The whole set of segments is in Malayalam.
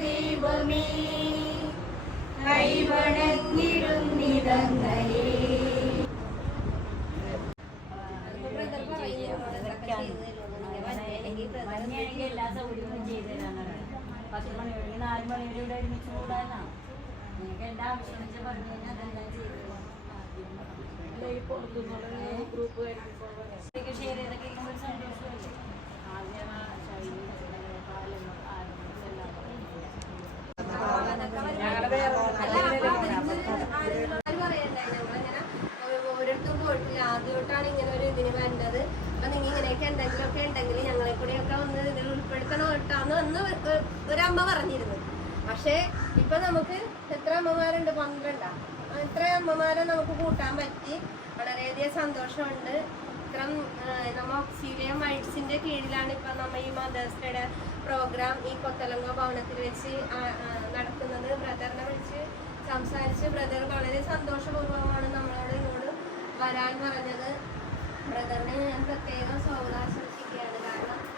ദൈവമേ കൈവണങ്ങിടുന്നിതങ്ങളേ മഞ്ഞയാണെങ്കിൽ എല്ലാ സൗകര്യങ്ങളും ചെയ്തു തരാനാണ് മണി വരെ മണി വരെ ഇവിടെ ഇതൊക്കെ ഷെയർ ഒരമ്മ പറഞ്ഞിരുന്നു. പക്ഷേ ഇപ്പൊ നമുക്ക് എത്ര അമ്മമാരുണ്ട്? പന്ത്രണ്ടാ. എത്ര അമ്മമാരെ നമുക്ക് കൂട്ടാൻ പറ്റി? വളരെയധികം സന്തോഷമുണ്ട്. ഇത്രം നമ്മ ഓക്സിലിയ മൈറ്റ്സിന്റെ കീഴിലാണ് ഇപ്പൊ നമ്മ ഈ മദേഴ്സ് ഡേയുടെ പ്രോഗ്രാം ഈ കൊത്തലങ്ക ഭവനത്തിൽ വെച്ച് നടക്കുന്നത്. ബ്രദറിനെ വിളിച്ച് സംസാരിച്ച് ബ്രദർ വളരെ സന്തോഷപൂർവമാണ് നമ്മളോട് ഇങ്ങോട്ട് വരാൻ പറഞ്ഞത്. ബ്രദറിനെ ഞാൻ പ്രത്യേകം സ്വാഗതം കാരണം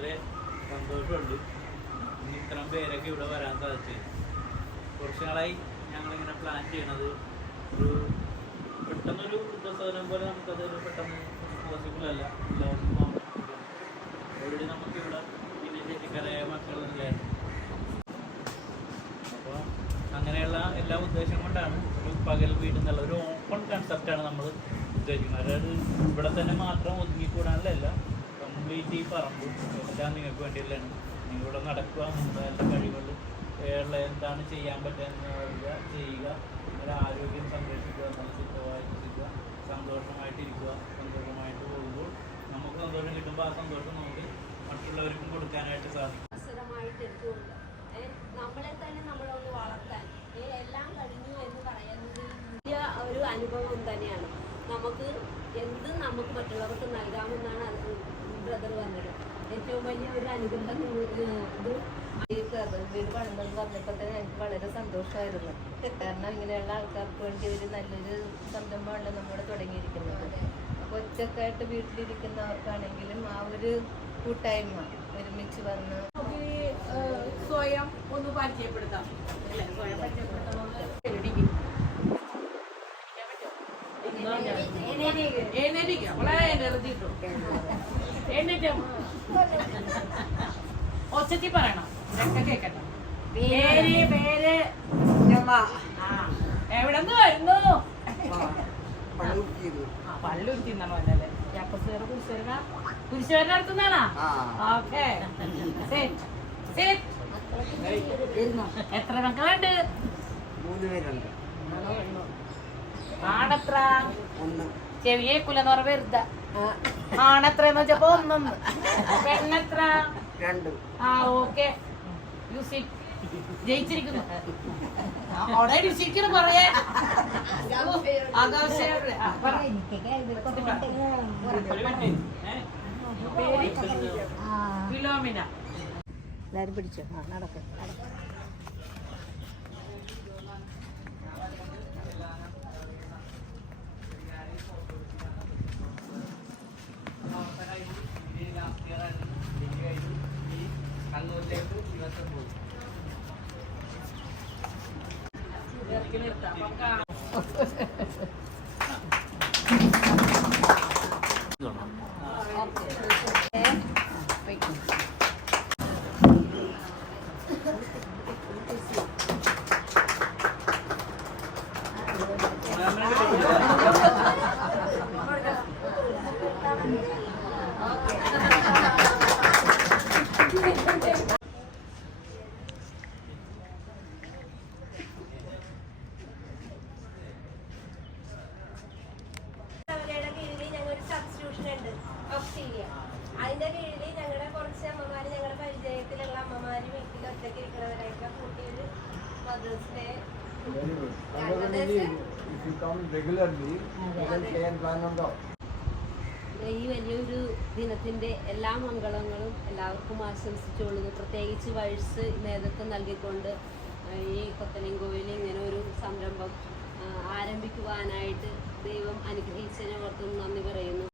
വളരെ സന്തോഷമുണ്ട്. ഇത്രയും പേരൊക്കെ ഇവിടെ വരാൻ സാധിച്ചത് കുറച്ച് നാളായി ഞങ്ങളിങ്ങനെ പ്ലാൻ ചെയ്യണത്. ഒരു പെട്ടെന്നൊരു വൃദ്ധസദനം പോലെ നമുക്കത് പെട്ടെന്ന് പോസിബിൾ അല്ല. എല്ലാവർക്കും ഓൾറെഡി നമുക്കിവിടെ പിന്നെ ചേച്ചിക്കാരായ മക്കളുണ്ടായിരുന്നു അപ്പോൾ അങ്ങനെയുള്ള എല്ലാ ഉദ്ദേശം കൊണ്ടാണ് ഒരു പകൽ വീട് എന്നുള്ള ഒരു ഓപ്പൺ കൺസെപ്റ്റാണ് നമ്മൾ ഉദ്ദേശിക്കുന്നത്. അതായത് ഇവിടെ തന്നെ മാത്രം ഒതുങ്ങിക്കൂടാനല്ല കംപ്ലീറ്റ് ഈ പറമ്പ്. എല്ലാം നിങ്ങൾക്ക് വേണ്ടിയുള്ളതാണ്. നിങ്ങൾ ഇവിടെ നടക്കുക നിങ്ങളുടെ എല്ലാ കഴിവുകൾ ഉള്ള എന്താണ് ചെയ്യാൻ പറ്റുക ചെയ്യുക. നിങ്ങളുടെ ആരോഗ്യം സംരക്ഷിക്കുക നല്ല ശുദ്ധമായിട്ടിരിക്കുക സന്തോഷമായിട്ടിരിക്കുക സന്തോഷമായിട്ട് പോകുമ്പോൾ നമുക്ക് സന്തോഷം കിട്ടുമ്പോൾ ആ സന്തോഷം നമുക്ക് മറ്റുള്ളവർക്കും കൊടുക്കാനായിട്ട് സാധിക്കും. നമ്മളെ തന്നെ നമ്മളൊന്ന് വളർത്താൻ. എല്ലാം കഴിഞ്ഞു എന്ന് പറയുന്നത് ഒരു അനുഭവം തന്നെയാണ്. നമുക്ക് എന്തും നമുക്ക് മറ്റുള്ളവർക്ക് നൽകാമെന്നാണ് ബ്രദർ പറഞ്ഞത് ഏറ്റവും വലിയ ഒരു അനുഗ്രഹം ഇത് വീട് പണിതെന്ന് പറഞ്ഞപ്പോൾ തന്നെ എനിക്ക് വളരെ സന്തോഷമായിരുന്നു. കാരണം ഇങ്ങനെയുള്ള ആൾക്കാർക്ക് വേണ്ടി ഒരു നല്ലൊരു സംരംഭമാണ് നമ്മുടെ തുടങ്ങിയിരിക്കുന്നത്. അപ്പോൾ ഒറ്റക്കായിട്ട് വീട്ടിലിരിക്കുന്നവർക്കാണെങ്കിലും ആ ഒരു കൂട്ടായ്മ ഒരുമിച്ച് വന്ന് സ്വയം ഒന്ന് പരിചയപ്പെടുത്താം. സ്വയം പരിചയപ്പെടുത്തണമെന്ന് എഴുന്നേറ്റിരിക്കുക വളരെ എനർജി എന്നിട്ടും ഒച്ചത്തി പറയണം. കേക്കട്ടെ. പേര് പേര്. എവിടെന്ന് വരുന്നു? പള്ളുരുത്തി എന്നാണോ കുരിശുവര കുരിശുവര കുരിശുവര അടുത്തുനിന്നാണോ ഓക്കെ. എത്ര മക്കളുണ്ട്? മൂന്ന് പേരുണ്ട്. ആണത്ര? ഒന്ന്. ചെവിയെ പറഞ്ഞ വെറുത. ആണത്ര എന്ന് വെച്ചപ്പോ ഒന്നൊന്ന്. പെണ്ണത്ര? രണ്ട്. ആ ഓക്കെ. ജയിച്ചിരിക്കുന്നു. അവിടെ രുചിക്കണം പറയേ എല്ലാരും പിടിച്ചോ? ആ നടക്ക്. No, no. Very good. Another if you come regularly, you can stay and plan on top. ഈ വലിയൊരു ദിനത്തിന്റെ എല്ലാ മംഗളങ്ങളും എല്ലാവർക്കും ആശംസിച്ചുകൊള്ളുന്നു പ്രത്യേകിച്ച് വയസ്സ് നേതൃത്വം നൽകിക്കൊണ്ട് ഈ കൊത്തലിംഗോയിൽ ഇങ്ങനെ ഒരു സംരംഭം ആരംഭിക്കുവാനായിട്ട് ദൈവം അനുഗ്രഹിച്ചതിനെ ഓർത്തും നന്ദി പറയുന്നു